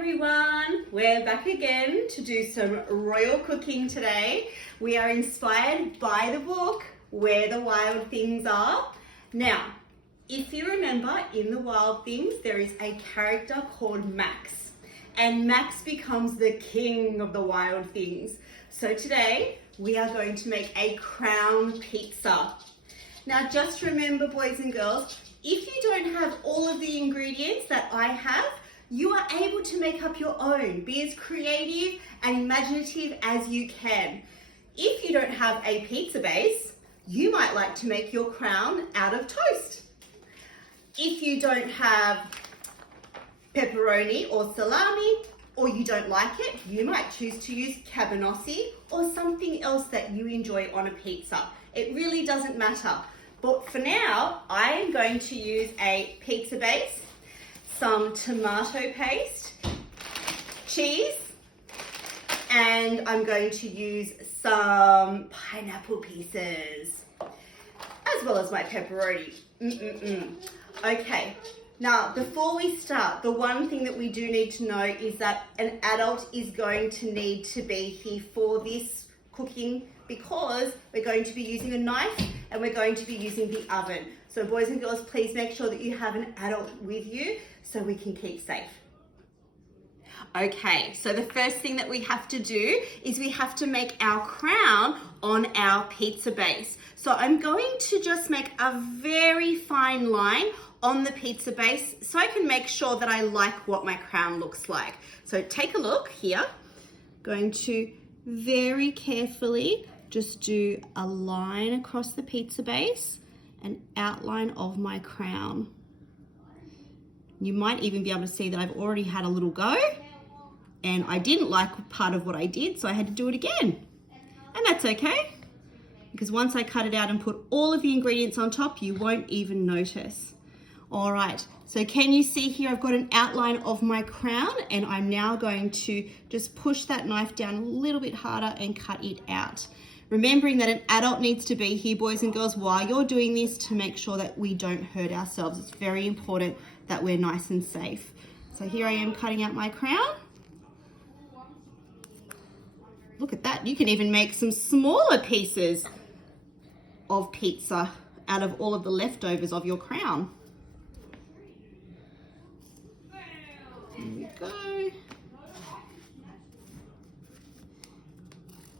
everyone, we're back again to do some royal cooking today. We are inspired by the book Where the Wild Things Are. Now, if you remember, in the Wild Things there is a character called Max, and Max becomes the king of the wild things. So today we are going to make a crown pizza. Now just remember, boys and girls, if you don't have all of the ingredients that I have, you are able to make up your own. Be as creative and imaginative as you can. If you don't have a pizza base, you might like to make your crown out of toast. If you don't have pepperoni or salami, or you don't like it, you might choose to use cabanossi or something else that you enjoy on a pizza. It really doesn't matter. But for now, I am going to use a pizza base, some tomato paste, cheese, and I'm going to use some pineapple pieces, as well as my pepperoni. Okay, now before we start, the one thing that we do need to know is that an adult is going to need to be here for this cooking because we're going to be using a knife and we're going to be using the oven. So boys and girls, please make sure that you have an adult with you so we can keep safe. Okay, so the first thing that we have to do is we have to make our crown on our pizza base. So I'm going to just make a very fine line on the pizza base so I can make sure that I like what my crown looks like. So take a look here. Going to very carefully just do a line across the pizza base, an outline of my crown. You might even be able to see that I've already had a little go and I didn't like part of what I did, so I had to do it again. And that's okay, because once I cut it out and put all of the ingredients on top, you won't even notice. All right, so can you see here I've got an outline of my crown, and I'm now going to just push that knife down a little bit harder and cut it out. Remembering that an adult needs to be here, boys and girls, while you're doing this to make sure that we don't hurt ourselves. It's very important that we're nice and safe. So here I am cutting out my crown. Look at that, you can even make some smaller pieces of pizza out of all of the leftovers of your crown. There we go.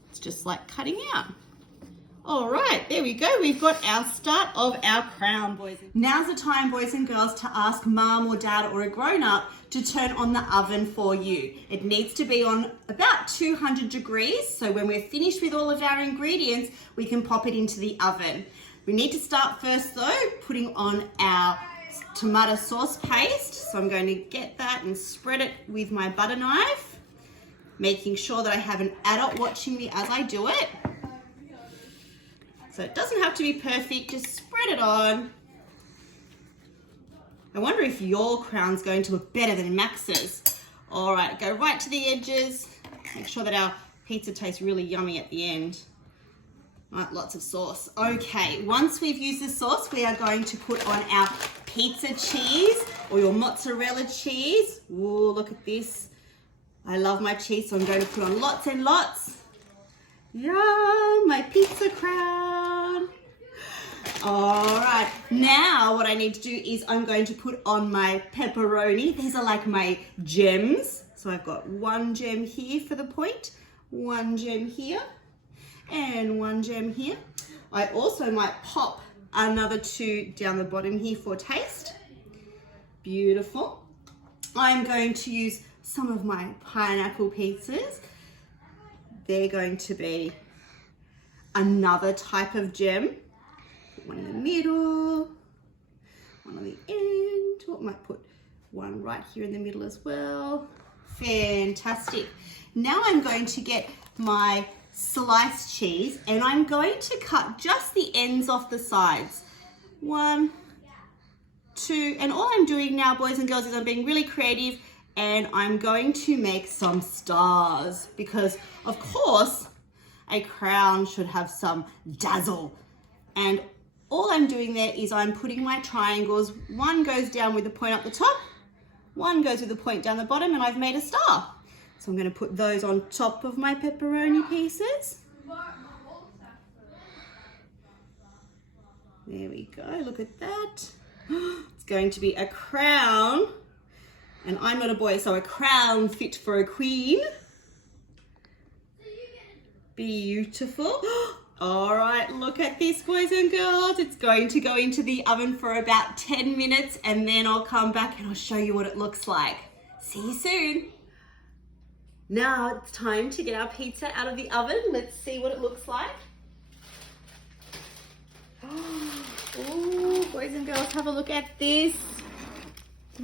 It's just like cutting out. All right, there we go. We've got our start of our crown, boys. Now's the time, boys and girls, to ask mom or dad or a grown-up to turn on the oven for you. It needs to be on about 200 degrees, so when we're finished with all of our ingredients, we can pop it into the oven. We need to start first though, putting on our tomato sauce paste. So I'm going to get that and spread it with my butter knife, making sure that I have an adult watching me as I do it. So it doesn't have to be perfect, just spread it on. I wonder if your crown's going to look better than Max's. All right, go right to the edges. Make sure that our pizza tastes really yummy at the end. Right, lots of sauce. Okay, once we've used the sauce, we are going to put on our pizza cheese or your mozzarella cheese. Ooh, look at this. I love my cheese, so I'm going to put on lots and lots. Yum, my pizza crown. All right, now what I need to do is I'm going to put on my pepperoni. These are like my gems. So I've got one gem here for the point, one gem here, and one gem here. I also might pop another two down the bottom here for taste. Beautiful. I'm going to use some of my pineapple pieces. They're going to be another type of gem. Put one in the middle, one on the end. Or I might put one right here in the middle as well. Fantastic. Now I'm going to get my sliced cheese and I'm going to cut just the ends off the sides. 1, 2, and all I'm doing now, boys and girls, is I'm being really creative and I'm going to make some stars because, of course, a crown should have some dazzle. And all I'm doing there is I'm putting my triangles. One goes down with the point up the top, One goes with a point down the bottom and I've made a star. So I'm going to put those on top of my pepperoni pieces. There we go, look at that. It's going to be a crown. And I'm not a boy, so a crown fit for a queen. Beautiful. All right, look at this, boys and girls. It's going to go into the oven for about 10 minutes and then I'll come back and I'll show you what it looks like. See you soon. Now it's time to get our pizza out of the oven. Let's see what it looks like. Oh, boys and girls, have a look at this.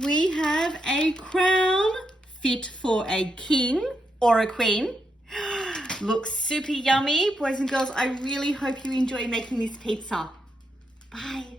We have a crown fit for a king or a queen. Looks super yummy. Boys and girls, I really hope you enjoy making this pizza. Bye.